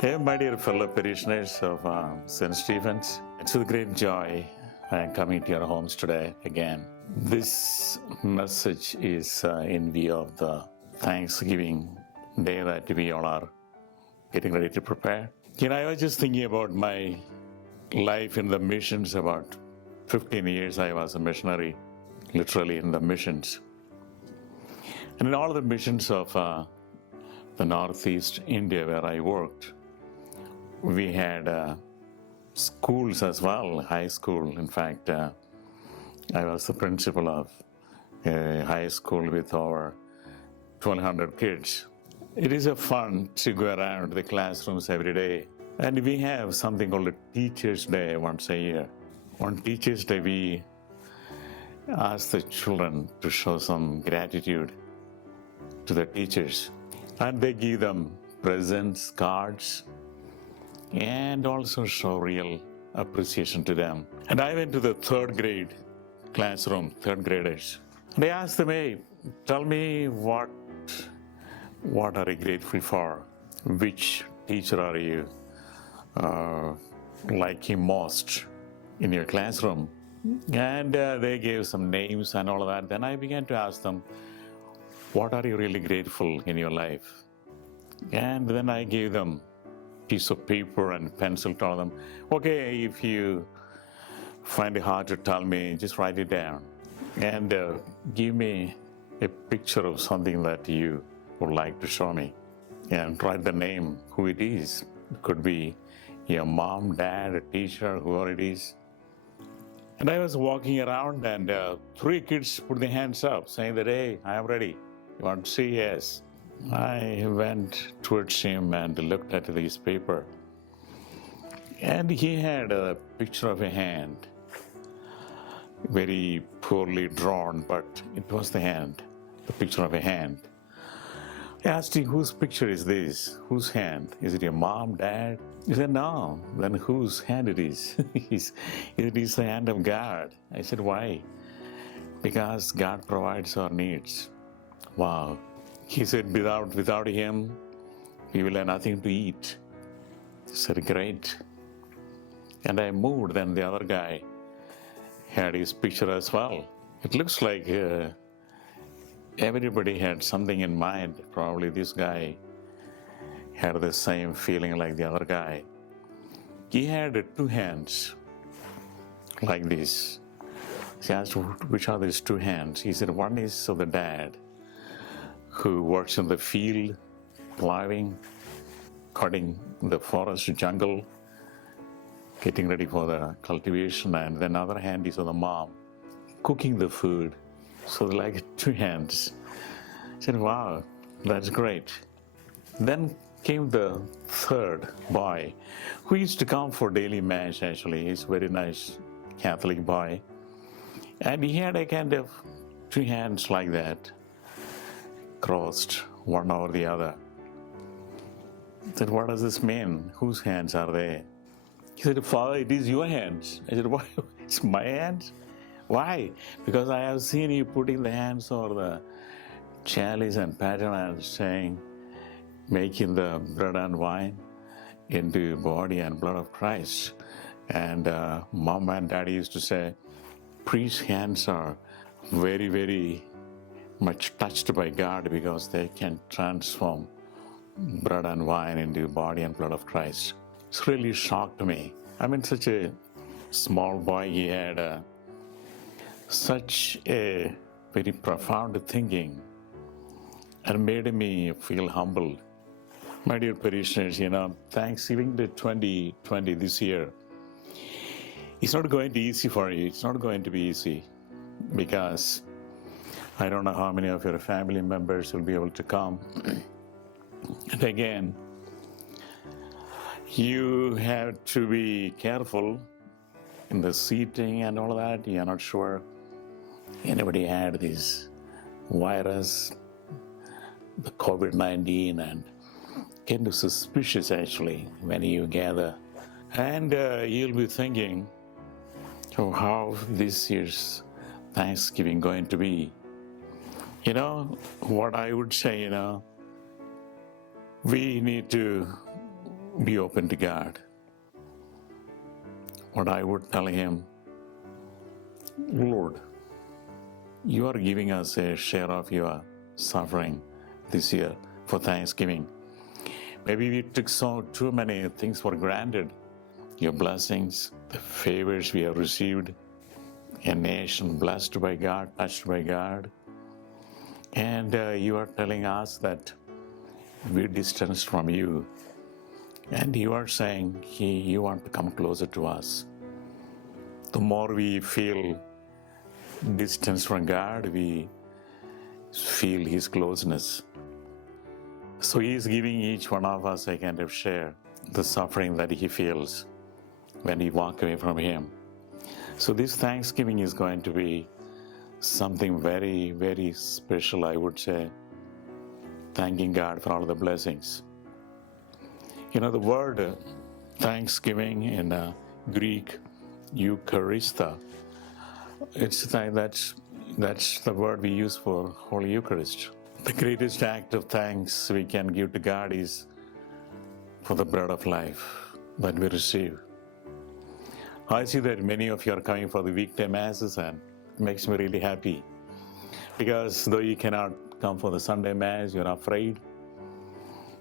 Hey, my dear fellow parishioners of St. Stephen's, it's with great joy I am coming to your homes today again. This message is in view of the Thanksgiving day that we all are getting ready to prepare. I was just thinking about my life in the missions. About 15 years I was a missionary, literally in the missions. And in all the missions of the Northeast India where I worked, we had schools as well, high school. In fact, I was the principal of a high school with over 1,200 kids. It is a fun to go around the classrooms every day. And we have something called a Teacher's Day once a year. On Teacher's Day, we ask the children to show some gratitude to the teachers. And they give them presents, cards, and also show real appreciation to them. And I went to the third grade classroom, third graders. And I asked them, hey, tell me what are you grateful for? Which teacher are you liking most in your classroom? And they gave some names and all of that. Then I began to ask them, what are you really grateful in your life? And then I gave them piece of paper and pencil, told them, okay, if you find it hard to tell me, just write it down and give me a picture of something that you would like to show me, and write the name, who it is. It could be your mom, dad, a teacher, whoever it is. And I was walking around and 3 kids put their hands up saying that, hey, I am ready. You want to see? Yes. I went towards him and looked at his paper. And he had a picture of a hand, very poorly drawn, but it was the hand, the picture of a hand. I asked him, whose picture is this? Whose hand? Is it your mom, dad? He said, no. Then whose hand it is? It is the hand of God. I said, why? Because God provides our needs. Wow. He said, without him, we will have nothing to eat. I said, great. And I moved, then the other guy had his picture as well. It looks like everybody had something in mind. Probably this guy had the same feeling like the other guy. He had 2 hands like this. He asked, which are these 2 hands? He said, one is of the dad, who works in the field, plowing, cutting the forest jungle, getting ready for the cultivation, and then other hand is of the mom, cooking the food. So like 2 hands. I said, wow, that's great. Then came the third boy, who used to come for daily mass actually. He's a very nice Catholic boy. And he had a kind of 2 hands like that, crossed one over the other. I said, what does this mean? Whose hands are they? He said, Father, it is your hands. I said, why? It's my hands? Why? Because I have seen you putting the hands over the chalice and pattern and saying, making the bread and wine into body and blood of Christ. And mom and daddy used to say, priest's hands are very, very much touched by God because they can transform bread and wine into body and blood of Christ. It's really shocked me. I mean, such a small boy, he had such a very profound thinking and made me feel humbled. My dear parishioners, Thanksgiving Day 2020 this year, it's not going to be easy for you. It's not going to be easy because I don't know how many of your family members will be able to come. And again, you have to be careful in the seating and all that. You're not sure anybody had this virus, the COVID-19, and kind of suspicious actually when you gather. And you'll be thinking, oh, how this year's Thanksgiving going to be? What I would say, we need to be open to God. What I would tell him, Lord, you are giving us a share of your suffering this year for Thanksgiving. Maybe we took too many things for granted. Your blessings, the favors we have received, a nation blessed by God, touched by God. And you are telling us that we're distanced from you. And you are saying you want to come closer to us. The more we feel distance from God, we feel His closeness. So He is giving each one of us a kind of share, the suffering that He feels when we walk away from Him. So this Thanksgiving is going to be something very, very special, I would say, thanking God for all the blessings. You know, the word Thanksgiving in Greek, Eucharista, that's the word we use for Holy Eucharist. The greatest act of thanks we can give to God is for the bread of life that we receive. I see that many of you are coming for the weekday masses, and it makes me really happy. Because though you cannot come for the Sunday mass, you're afraid,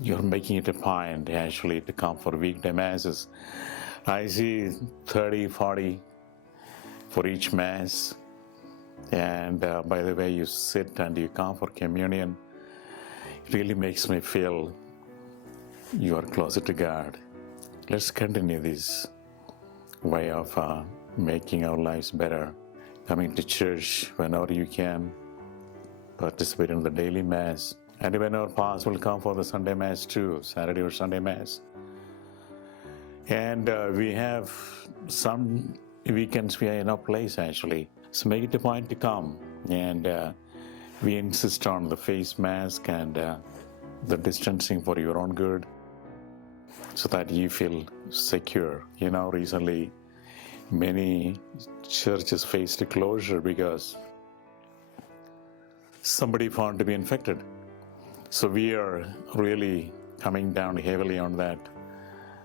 you're making it a point actually to come for weekday masses. I see 30, 40 for each mass. And by the way you sit and you come for communion, it really makes me feel you are closer to God. Let's continue this way of making our lives better. Coming to church whenever you can, participate in the daily Mass, and whenever possible, come for the Sunday Mass too, Saturday or Sunday Mass. And we have some weekends we are in a place actually. So make it a point to come. And we insist on the face mask and the distancing for your own good, so that you feel secure. You know, recently many churches faced a closure because somebody found to be infected. So we are really coming down heavily on that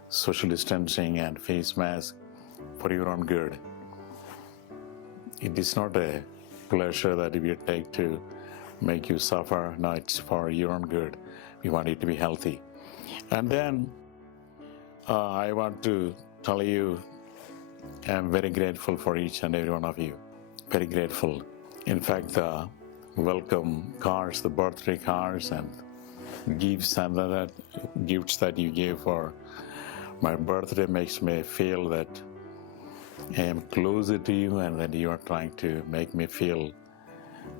social distancing and face mask for your own good. It is not a pleasure that we take to make you suffer. No, it's for your own good. We want you to be healthy. And then I want to tell you, I'm very grateful for each and every one of you. Very grateful. In fact, the welcome cards, the birthday cards and gifts and the gifts that you gave for my birthday makes me feel that I am closer to you and that you are trying to make me feel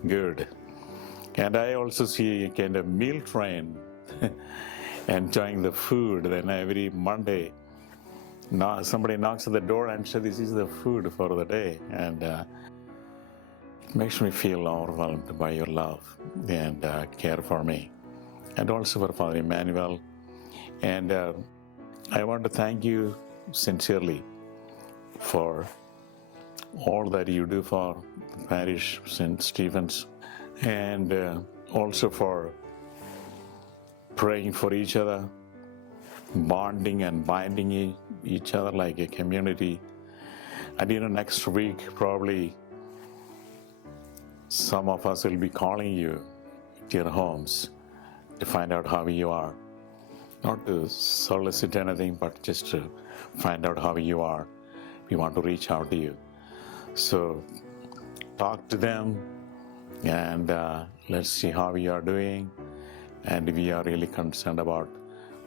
good. And I also see a kind of meal train enjoying the food. Then every Monday, somebody knocks at the door and says, this is the food for the day. And it makes me feel overwhelmed by your love and care for me. And also for Father Emmanuel. And I want to thank you sincerely for all that you do for the parish St. Stephen's, and also for praying for each other, bonding and binding each other like a community. And next week probably some of us will be calling you to your homes to find out how you are. Not to solicit anything, but just to find out how you are. We want to reach out to you. So talk to them and let's see how you are doing. And we are really concerned about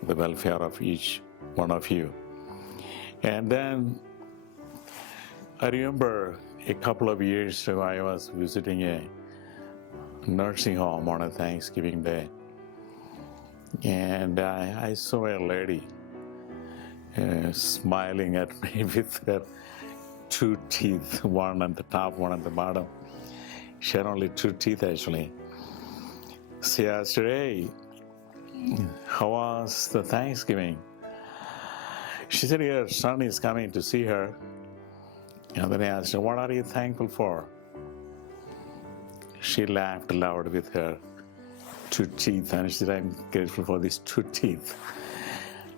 the welfare of each one of you. And then I remember a couple of years ago, I was visiting a nursing home on a Thanksgiving Day. And I saw a lady smiling at me with her two teeth, one at the top, one at the bottom. She had only two teeth actually. She asked her, hey, how was the Thanksgiving? She said, her son is coming to see her. And then I asked her, what are you thankful for? She laughed loud with her two teeth and she said, I'm grateful for these two teeth.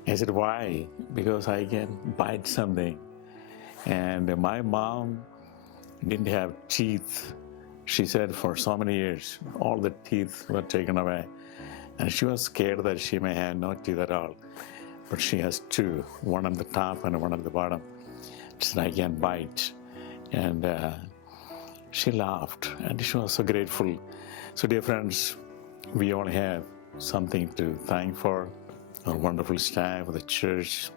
I said, why? Because I can bite something. And my mom didn't have teeth. She said for so many years, all the teeth were taken away. And she was scared that she may have no teeth at all. But she has two, one on the top and one on the bottom. She said, I can bite. And she laughed, and she was so grateful. So, dear friends, we all have something to thank for. Our wonderful staff, the church,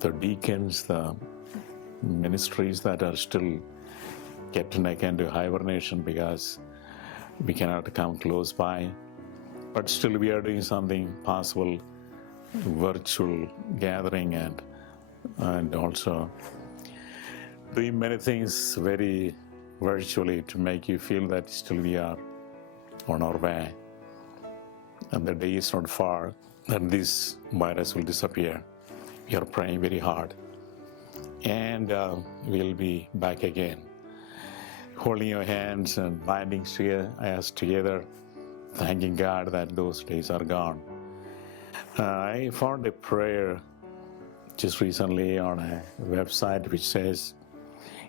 the deacons, the ministries that are still kept into hibernation because we cannot come close by. But still we are doing something possible, virtual gathering and also doing many things very virtually to make you feel that still we are on our way. And the day is not far that this virus will disappear. We are praying very hard. And we'll be back again, holding your hands and binding us together, thanking God that those days are gone. I found a prayer just recently on a website which says,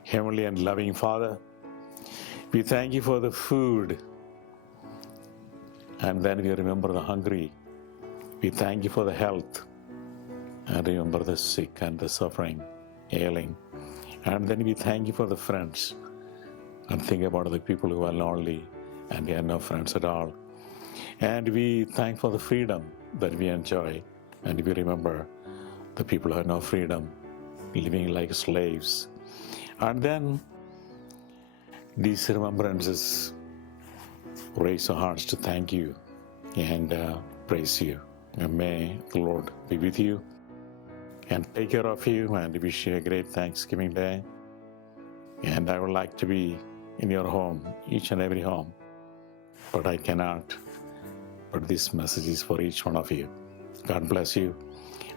Heavenly and loving Father, we thank you for the food, and then we remember the hungry. We thank you for the health, and remember the sick and the suffering, ailing. And then we thank you for the friends, and think about the people who are lonely and they have no friends at all. And we thank for the freedom that we enjoy, and we remember the people who have no freedom, living like slaves. And then these remembrances raise our hearts to thank you and praise you. And may the Lord be with you and take care of you, and wish you a great Thanksgiving Day. And I would like to be in your home, each and every home, but I cannot. But this message is for each one of you. God bless you.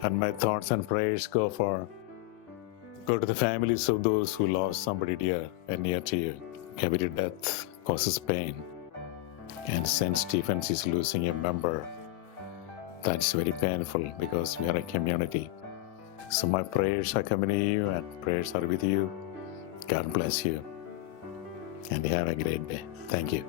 And my thoughts and prayers go to the families of those who lost somebody dear and near to you. Every death causes pain. And St. Stephen's is losing a member. That's very painful because we are a community. So my prayers accompany you and prayers are with you. God bless you. And have a great day. Thank you.